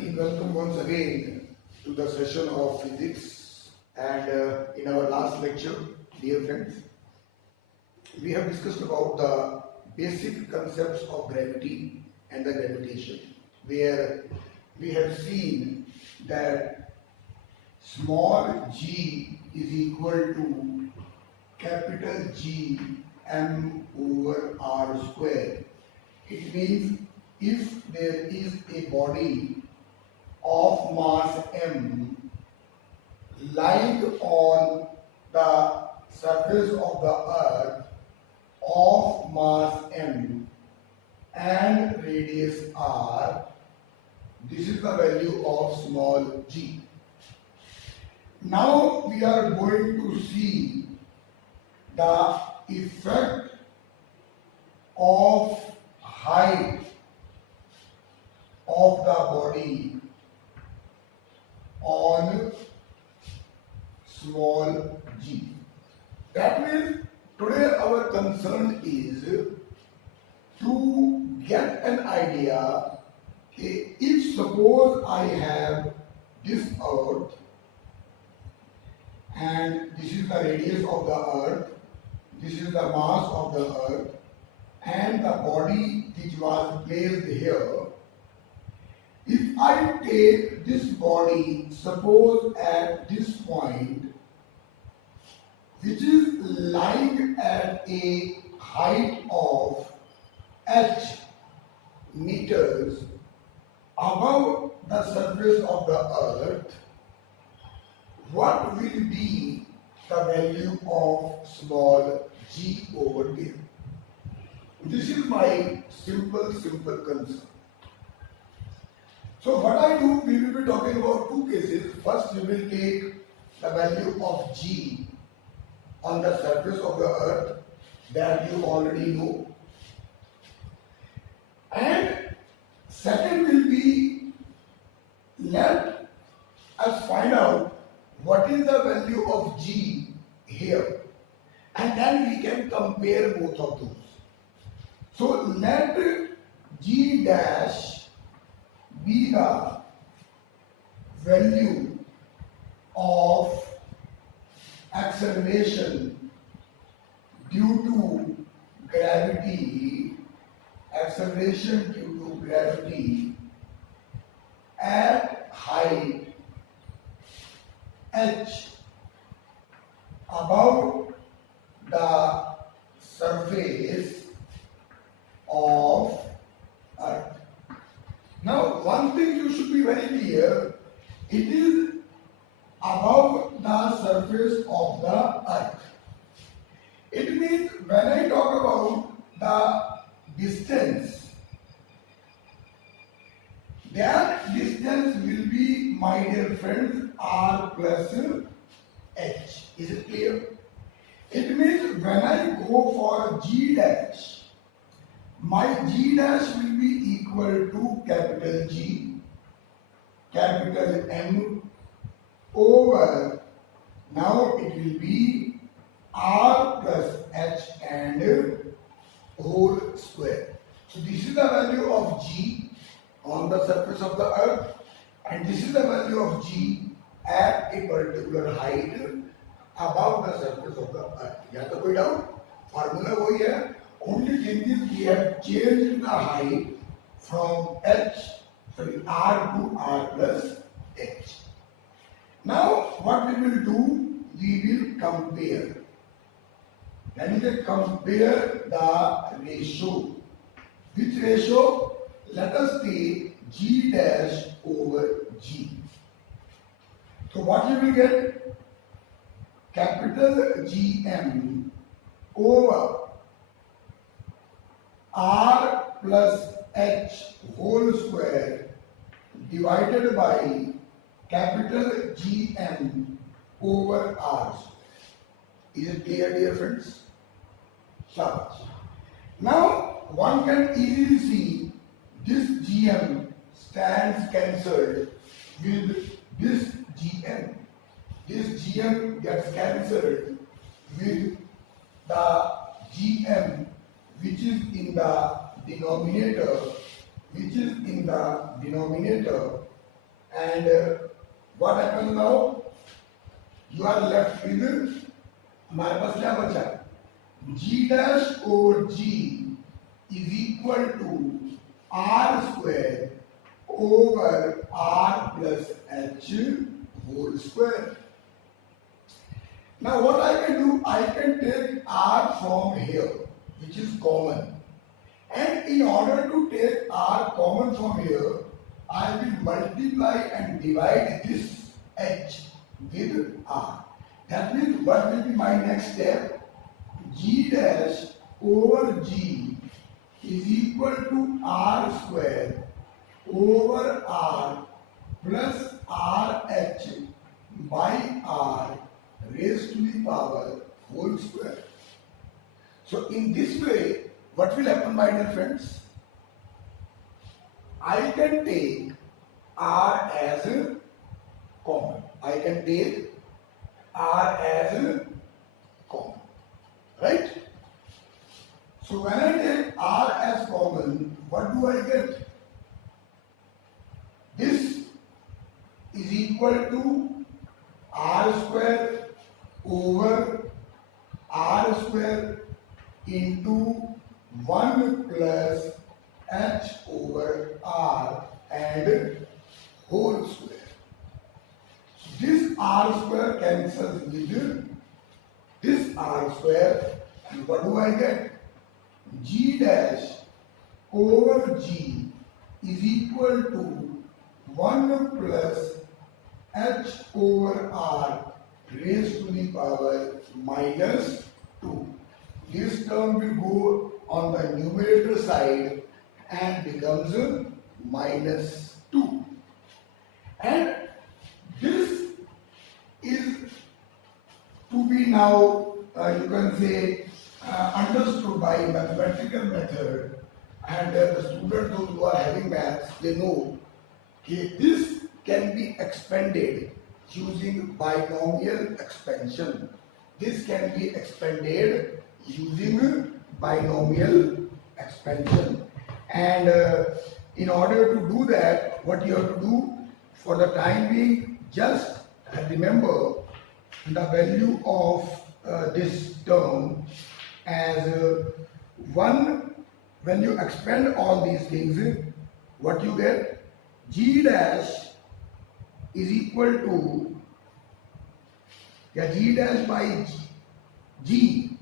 Welcome once again to the session of physics. And in our last lecture, dear friends, we have discussed about the basic concepts of gravity and the gravitation, where we have seen that small g is equal to capital G m over r square. It means if there is a body of mass m lying on the surface of the earth of mass m and radius r, this is the value of small g. Now we are going to see the effect of height of the body on small g. That means today our concern is to get an idea, if suppose I have this earth and this is the radius of the earth, this is the mass of the earth, and the body which was placed here. If I take this body, suppose at this point, which is lying at a height of h meters above the surface of the earth, what will be the value of small g over here? This is my simple concern. So what I do, we will be talking about two cases. First, we will take the value of g on the surface of the earth, that you already know. And second will be, let us find out what is the value of g here, and then we can compare both of those. So let g dash be the value of acceleration due to gravity, at height h above the surface of earth. Now, one thing you should be very clear, it is above the surface of the earth. It means when I talk about the distance, that distance will be, my dear friends, r plus h. Is it clear? It means when I go for g dash, my g dash will be equal to capital G, capital M over, now it will be r plus h and whole square. So this is the value of g on the surface of the earth, and this is the value of g at a particular height above the surface of the earth. या तो कोई doubt? Formula वही है. Only thing is we have changed the height from r to r plus h. Now what we will do, we will compare. That is, compare the ratio. Which ratio? Let us take g dash over g. So what you will get? Capital Gm over r plus h whole square divided by capital Gm over r. Is it clear, dear friends? Shabash. Now one can easily see this Gm stands cancelled with this Gm. This Gm gets cancelled with the Gm which is in the denominator, And what happens now? You are left with हमारे पास क्या बचा? G dash over G is equal to R square over R plus H whole square. Now what I can do? I can take R from here, which is common. And in order to take R common from here, I will multiply and divide this H with R. That means what will be my next step? G dash over G is equal to R square over R plus RH by R raised to the power whole square. So in this way, what will happen, my dear friends? I can take R as a common. I can take R as a common. Right? So when I take R as common, what do I get? This is equal to R square over R square into 1 plus H over R and whole square. So this R square cancels with this R square, and what do I get? G dash over G is equal to 1 plus H over R raised to the power minus 2. This term will go on the numerator side and becomes minus 2. And this is to be now, you can say, understood by mathematical method. And the students who are having maths, they know that this can be expanded using binomial expansion. This can be expanded using binomial expansion. And in order to do that, what you have to do for the time being, just remember the value of this term as 1. When you expand all these things, what you get? G dash is equal to G dash by G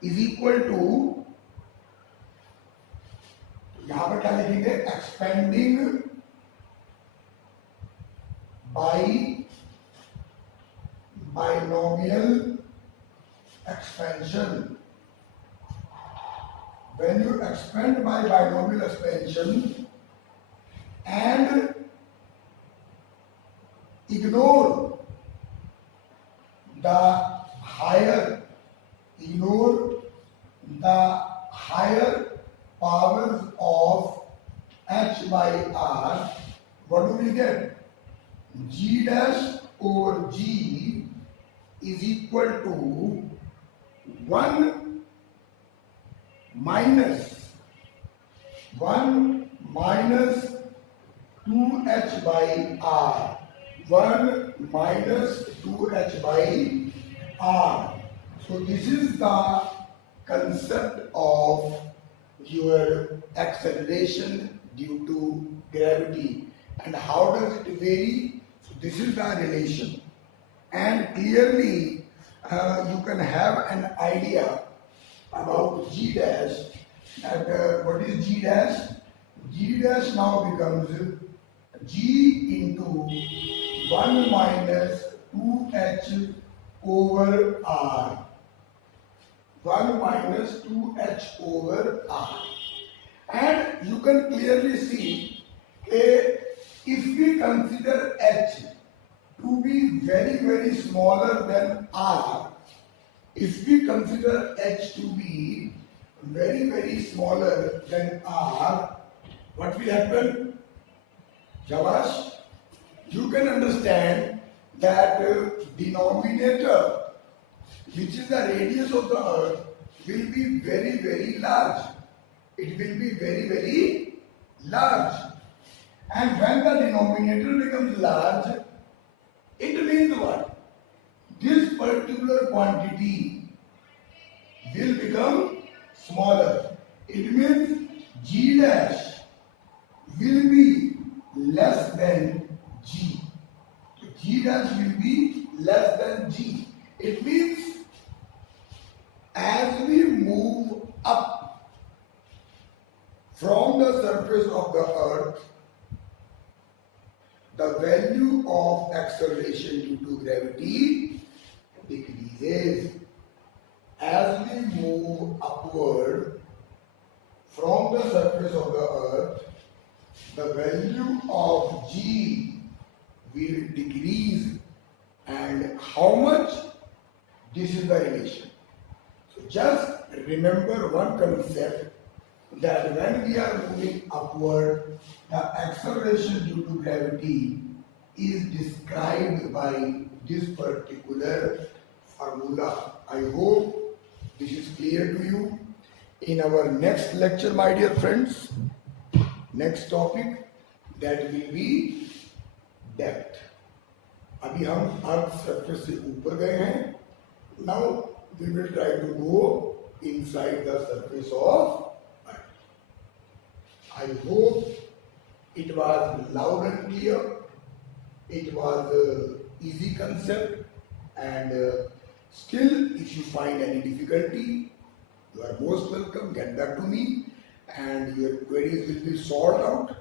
is equal to, यहाँ पर क्या लिखेंगे? Expanding by binomial expansion. When you expand by binomial expansion and ignore the higher powers of H by R, what do we get? G dash over G is equal to 1 minus 2H by R. 1 minus 2H by R. So this is the concept of your acceleration due to gravity. And how does it vary? So this is the relation. And clearly you can have an idea about G dash. And what is G dash? G dash now becomes G into 1 minus 2H over R. 1 minus 2H over R. And you can clearly see if we consider H to be very, very smaller than R, if we consider H to be very, very smaller than R, what will happen? Shabash, you can understand that denominator, which is the radius of the earth, will be very, very large. It will be very, very large. And when the denominator becomes large, it means what? This particular quantity will become smaller. It means G dash will be less than G. So G dash will be less than G. It means as we move up from the surface of the earth, the value of acceleration due to gravity decreases. As we move upward from the surface of the earth, the value of G will decrease. And how much? This is the relation. So just remember one concept, that when we are moving upward, the acceleration due to gravity is described by this particular formula. I hope this is clear to you. In our next lecture, my dear friends, next topic, that will be depth. अभी हम earth surface से ऊपर गए हैं. Now we will try to go inside the surface of earth. I hope it was loud and clear. It was easy concept, and still if you find any difficulty, you are most welcome. Get back to me and your queries will be solved out.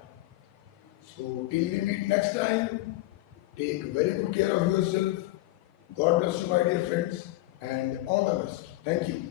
So till we meet next time, take very good care of yourself. God bless you, my dear friends, and all the best. Thank you.